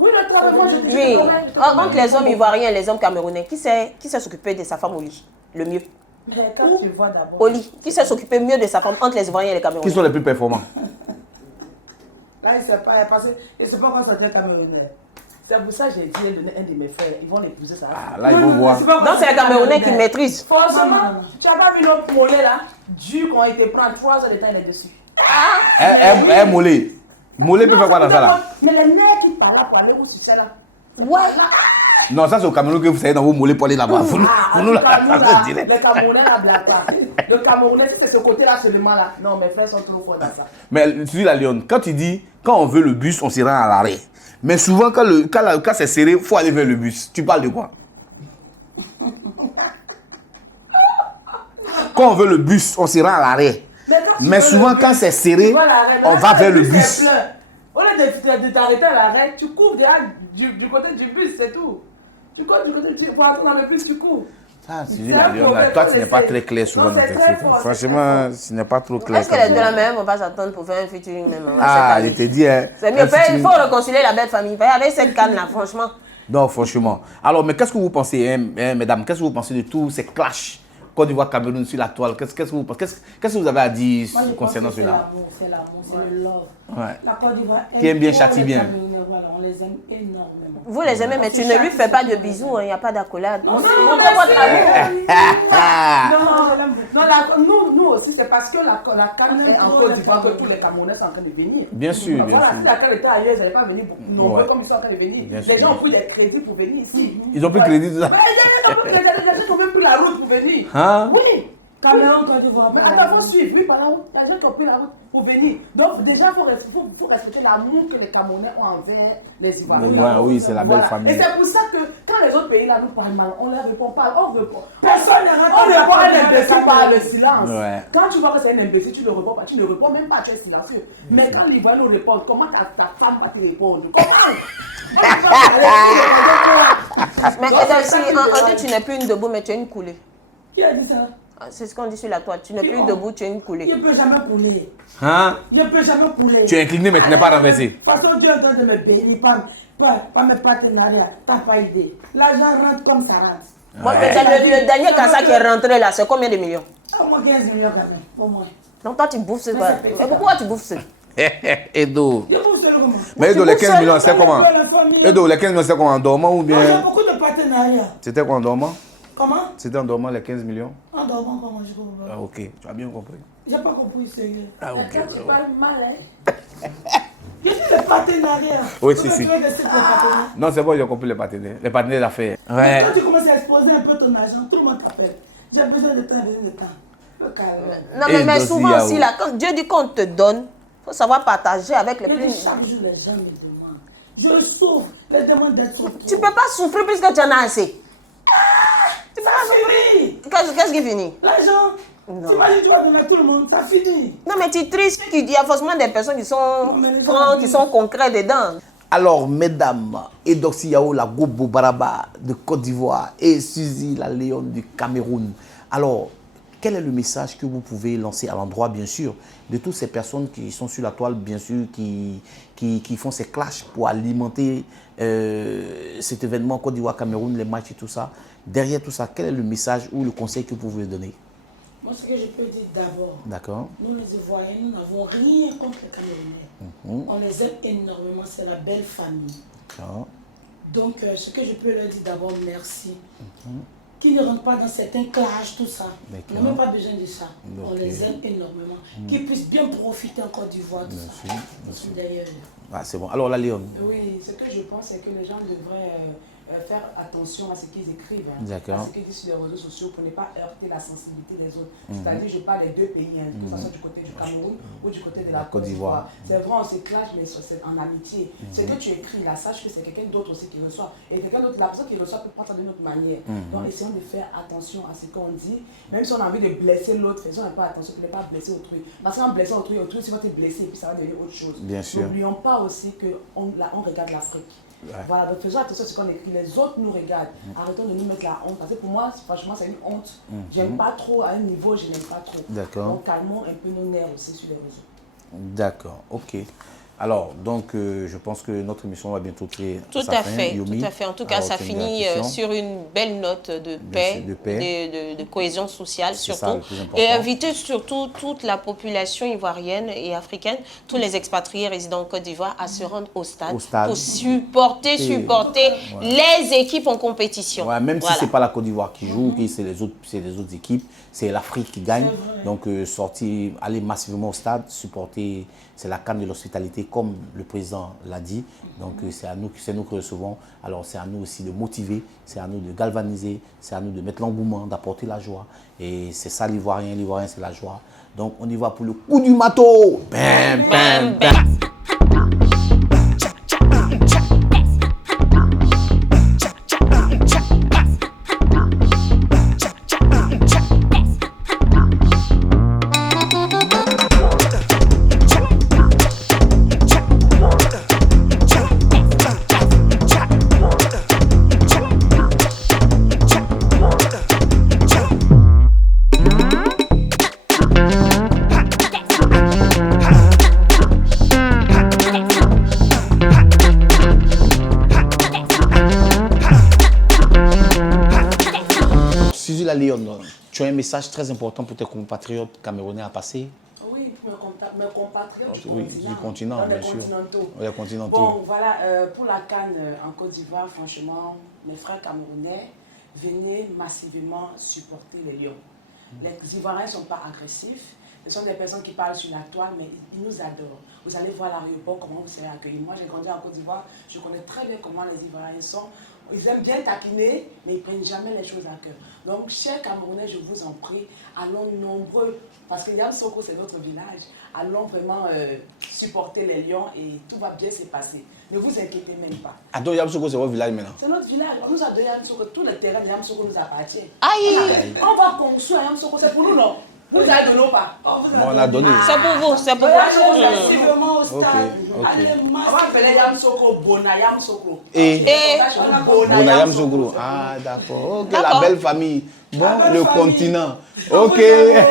Oui, le travail, moi, je dis. Oui, entre les hommes ivoiriens et les hommes camerounais, qui sait s'occuper de sa femme au lit? Le mieux. Mais quand tu vois d'abord. Au lit. Qui sait s'occuper mieux de sa femme entre les Ivoiriens et les Qui Camerounais? sont les plus performants? Là, il ne sait pas, parce qu'il ne sait pas quand c'est un Camerounais. C'est pour ça que j'ai dit, j'ai donné un de mes frères. Ils vont l'épouser, ça. Ah, là, ils vont voir. Donc, c'est les Camerounais qui maîtrisent. Forcément, tu n'as pas vu notre mollet là, dur quand il te prend 3 heures de temps, il est dessus. Mollet. Mollet peut faire quoi dans ça là? Mais les nerfs qui parlent là pour aller au succès là. Ouais. Non, ça c'est au Cameroun que vous savez dans vos mollets pour aller là-bas. Vous nous En là, tout cas, nous, ça là, se dirait. les Camerounais là, blague pas. Le Camerounais, si c'est ce côté-là seulement là. Non, mes frères sont trop forts dans ça. Mais tu dis la Lyon, quand tu dis, quand on veut le bus, on s'y rend à l'arrêt. Mais souvent, quand c'est serré, il faut aller vers le bus. Tu parles de quoi? Quand on veut le bus, on s'y rend à l'arrêt. Mais souvent, quand c'est serré, on va vers le bus. Au lieu de t'arrêter à l'arrêt, tu cours du côté du bus, c'est tout. Tu cours du côté du bus, pour entrer dans le bus, tu cours. Ah, tu dis la Lyon, toi, tu n'es pas très clair souvent Non, dans c'est tes très trucs. fort, Franchement, ce n'est pas trop clair. Est-ce que les deux là même, on va s'attendre pour faire un featuring même? Ah, cette je année? t'ai dit, hein. C'est mieux, il faut réconcilier la belle famille. Avec cette canne là, franchement. Non, franchement. Alors, mais qu'est-ce que vous pensez, hein, mesdames, qu'est-ce que vous pensez de tous ces clashs Côte d'Ivoire, Cameroun sur la toile. Qu'est-ce que vous pensez? Qu'est-ce que vous avez à dire Moi, je pense concernant que c'est cela? l'amour, c'est l'amour, c'est le love. Ouais. La Côte d'Ivoire Qui aime bien, trop châtie les bien. Camerounais, voilà, on les aime énormément. Vous les aimez, mais tu ne lui fais pas de bisous, il n'y a pas d'accolade. Non, On non, montre non, votre amour. Nous aussi, c'est parce que la CAN est en Côte d'Ivoire que tous les Camerounais sont en train de venir. Bien sûr, bien Voilà, sûr. si la CAN était ailleurs, ils n'allaient pas venir nombreux Ouais. comme ils sont en train de venir. Bien sûr. Les gens ont pris des crédits pour venir ici. Ils ont pris crédit tout ça. Mais les gens ont même pris la route pour venir. Hein? Oui. Cameroun, Côte d'Ivoire. Mais alors, il faut suivre, oui, par là, il y a des gens qui ont pris la route pour venir. Donc, déjà, il faut respecter l'amour que les Camerounais ont envers les Ivoiriens. Ouais, oui, c'est la belle famille. Et c'est pour ça que quand les autres pays là nous parlent mal, on ne leur répond pas. On répond. Personne n'arrête On répond à un de imbécile par le silence. Ouais. Quand tu vois que c'est un imbécile, tu ne réponds pas. Tu ne réponds même pas, tu es silencieux. Mais quand l'Ivoirien nous répond, comment ta femme va te répondre? Comment? Mais si on dit tu n'es plus une debout, mais tu es une coulée. Qui a dit ça? C'est ce qu'on dit sur la toile. Tu n'es plus une debout, tu es une coulée. Il ne peut jamais couler. Hein? Il ne peut jamais couler. Tu es incliné, mais tu n'es pas renversé. De toute façon, Dieu est en train de me bénir, pas mes partenariats. Tu n'as pas idée. L'argent rentre comme ça rentre. Moi, le dernier Kassa qui est rentré là, c'est combien de millions? Au moins 15 millions quand même. Au moins. Donc toi, tu bouffes ce quoi? c'est Mais pourquoi tu bouffes ce? Edo. Je vous sais comment. Mais Edo, les 15 millions, c'était comment? La famille. Edo, les 15 millions, c'était comment? En dormant ou J'ai bien? beaucoup de partenariats. C'était quoi en dormant? Comment? C'était en dormant les 15 millions? En dormant, comment je comprends Ah, pas. ok. Tu as bien compris. J'ai pas compris, sérieux. Ah, ok. Quand tu parles mal, hein? Je dis les partenariats. Oui, Vous si, me si. trouvez de ces partenariats. Non, c'est bon, j'ai compris les partenaires. Les partenaires d'affaires. Et Ouais. quand tu commences à exposer un peu ton argent, tout le monde t'appelle. J'ai besoin de temps, besoin de temps. Faut calmer. Non, Et mais Dosi souvent Yao. aussi, là, quand Dieu dit qu'on te donne, il faut savoir partager avec les Mais plus. chaque jour, les gens me demandent. Je souffre, les demandent d'être sur Tu ne peux pas souffrir puisque tu en as assez. Ça finit. Qu'est-ce qui finit? L'argent, Non. t'imagines, tu vas donner à tout le monde, ça finit. Non, mais tu es triste. Il y a forcément des personnes qui sont mais les gens francs, qui disent- sont concrets dedans. Alors, mesdames, Edoxy Yao, la Gobo Baraba de Côte d'Ivoire et Suzy, la Léone du Cameroun. Alors, quel est le message que vous pouvez lancer à l'endroit, bien sûr, de toutes ces personnes qui sont sur la toile, bien sûr, qui font ces clashs pour alimenter cet événement Côte d'Ivoire-Cameroun, les matchs et tout ça. Derrière tout ça, quel est le message ou le conseil que vous pouvez donner? Moi, ce que je peux dire d'abord, D'accord. nous les Ivoiriens, nous n'avons rien contre les Camerounais. On les aime énormément, c'est la belle famille. D'accord. Donc, ce que je peux leur dire d'abord, merci. Qu'ils ne rentrent pas dans certains clashs, tout ça. On n'a même pas besoin de ça. On les aime énormément. Qu'ils puissent bien profiter en Côte d'Ivoire, tout ça. D'ailleurs. Ah, c'est bon. Alors, la Léone. Oui, ce que je pense, c'est que les gens devraient faire attention à ce qu'ils écrivent, hein, D'accord. à ce qu'ils disent sur les réseaux sociaux pour ne pas heurter la sensibilité des autres. C'est-à-dire, je parle des deux pays, hein, que ce soit du côté du Cameroun ou du côté de la Côte d'Ivoire. C'est vrai, on se clash, mais c'est en amitié. Ce que tu écris là, sache que c'est quelqu'un d'autre aussi qui reçoit. Et quelqu'un d'autre, la personne qui reçoit peut prendre ça d'une autre manière. Donc, essayons de faire attention à ce qu'on dit. Même si on a envie de blesser l'autre, faisons un peu attention pour ne pas blesser autrui. Parce qu'en blessant autrui, tu vas te blesser et puis ça va devenir autre chose. Bien sûr. N'oublions pas aussi qu'on regarde l'Afrique. Ouais. Voilà, donc faisons attention à ce qu'on écrit. Les autres nous regardent. Arrêtons de nous mettre la honte. Parce que pour moi, franchement, c'est une honte. J'aime pas trop, à un niveau, je n'aime pas trop. D'accord. Donc calmons un peu nos nerfs aussi sur les réseaux. D'accord, ok. Alors, donc, je pense que notre émission va bientôt tirer Tout sa à fin, fait, Yomi. tout à fait. En tout cas, Alors, ça c'est une finit grande question. sur une belle note de paix, de paix. de cohésion sociale C'est ça, surtout. le plus important. Et inviter surtout toute la population ivoirienne et africaine, tous les expatriés résidant en Côte d'Ivoire, à se rendre au stade, pour supporter les équipes en compétition. Ouais, même Voilà. si ce n'est pas la Côte d'Ivoire qui joue, que c'est les autres équipes, c'est l'Afrique qui gagne. Donc, sortir, aller massivement au stade, supporter, c'est la canne de l'hospitalité, comme le président l'a dit. Donc, c'est nous que recevons. Alors, c'est à nous aussi de motiver, c'est à nous de galvaniser, c'est à nous de mettre l'engouement, d'apporter la joie. Et c'est ça l'Ivoirien, c'est la joie. Donc, on y va pour le coup du matos. Bam, bam, bam. Suzy la Léon, tu as un message très important pour tes compatriotes camerounais à passer? Oui, pour mes compatriotes Du continent, bien sûr. Les continentaux. Bon, voilà, pour la CAN en Côte d'Ivoire, franchement, mes frères camerounais, venez massivement supporter les Lions. Les Ivoiriens ne sont pas agressifs. Ce sont des personnes qui parlent sur la toile, mais ils nous adorent. Vous allez voir à l'aéroport comment vous serez accueillis. Moi, j'ai grandi en Côte d'Ivoire, je connais très bien comment les Ivoiriens sont. Ils aiment bien taquiner, mais ils ne prennent jamais les choses à cœur. Donc, chers Camerounais, je vous en prie, allons nombreux, parce que Yamsoko, c'est notre village. Allons vraiment supporter les Lions et tout va bien se passer. Ne vous inquiétez même pas. Ah, donc Yamsoko, c'est votre village maintenant? C'est notre village. On nous a donné Yamsoko. Tout le terrain de Yamsoko nous appartient. Aïe! On va construire Yamsoko. C'est pour nous, non? Vous avez donné ou pas? On a donné. C'est pour vous, c'est pour Allez vous. massivement au stade. ok. Allez On va appeler Yamsoko Bona Yamsoko. Et Bona Yamsoko. Ah, d'accord. Ok, la D'accord. belle famille. Bon, belle le famille. continent. Ok,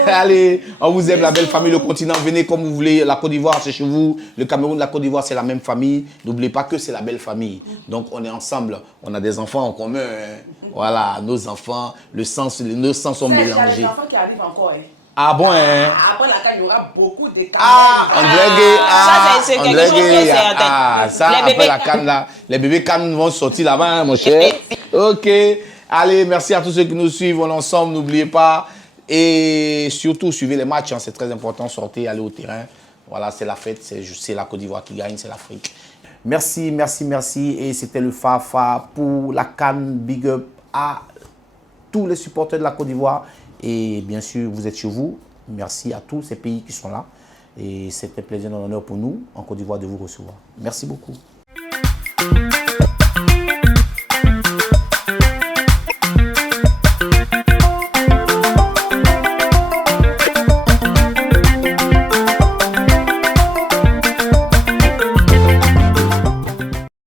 allez, on vous aime, la belle famille, le continent. Venez comme vous voulez. La Côte d'Ivoire, c'est chez vous. Le Cameroun, la Côte d'Ivoire, c'est la même famille. N'oubliez pas que c'est la belle famille. Donc, on est ensemble. On a des enfants en commun. Hein. Voilà, nos enfants, nos sens sont Il y a mélangés. des enfants qui arrivent encore. Hein. Ah bon, hein? Après la CAN, il y aura beaucoup de Camerounais. Ah, Ça, c'est quelque chose de certain. Ah, ça, Les après bébés la canne, là, les bébés cannes vont sortir là-bas, hein, mon cher. Ok. Allez, merci à tous ceux qui nous suivent. On est ensemble, n'oubliez pas. Et surtout, suivez les matchs, hein, c'est très important. Sortez, allez au terrain. Voilà, c'est la fête. C'est la Côte d'Ivoire qui gagne, c'est l'Afrique. Merci, merci, merci. Et c'était le Fafa pour la CAN. Big up à tous les supporters de la Côte d'Ivoire. Et bien sûr, vous êtes chez vous. Merci à tous ces pays qui sont là. Et c'était un plaisir et un honneur pour nous, en Côte d'Ivoire, de vous recevoir. Merci beaucoup.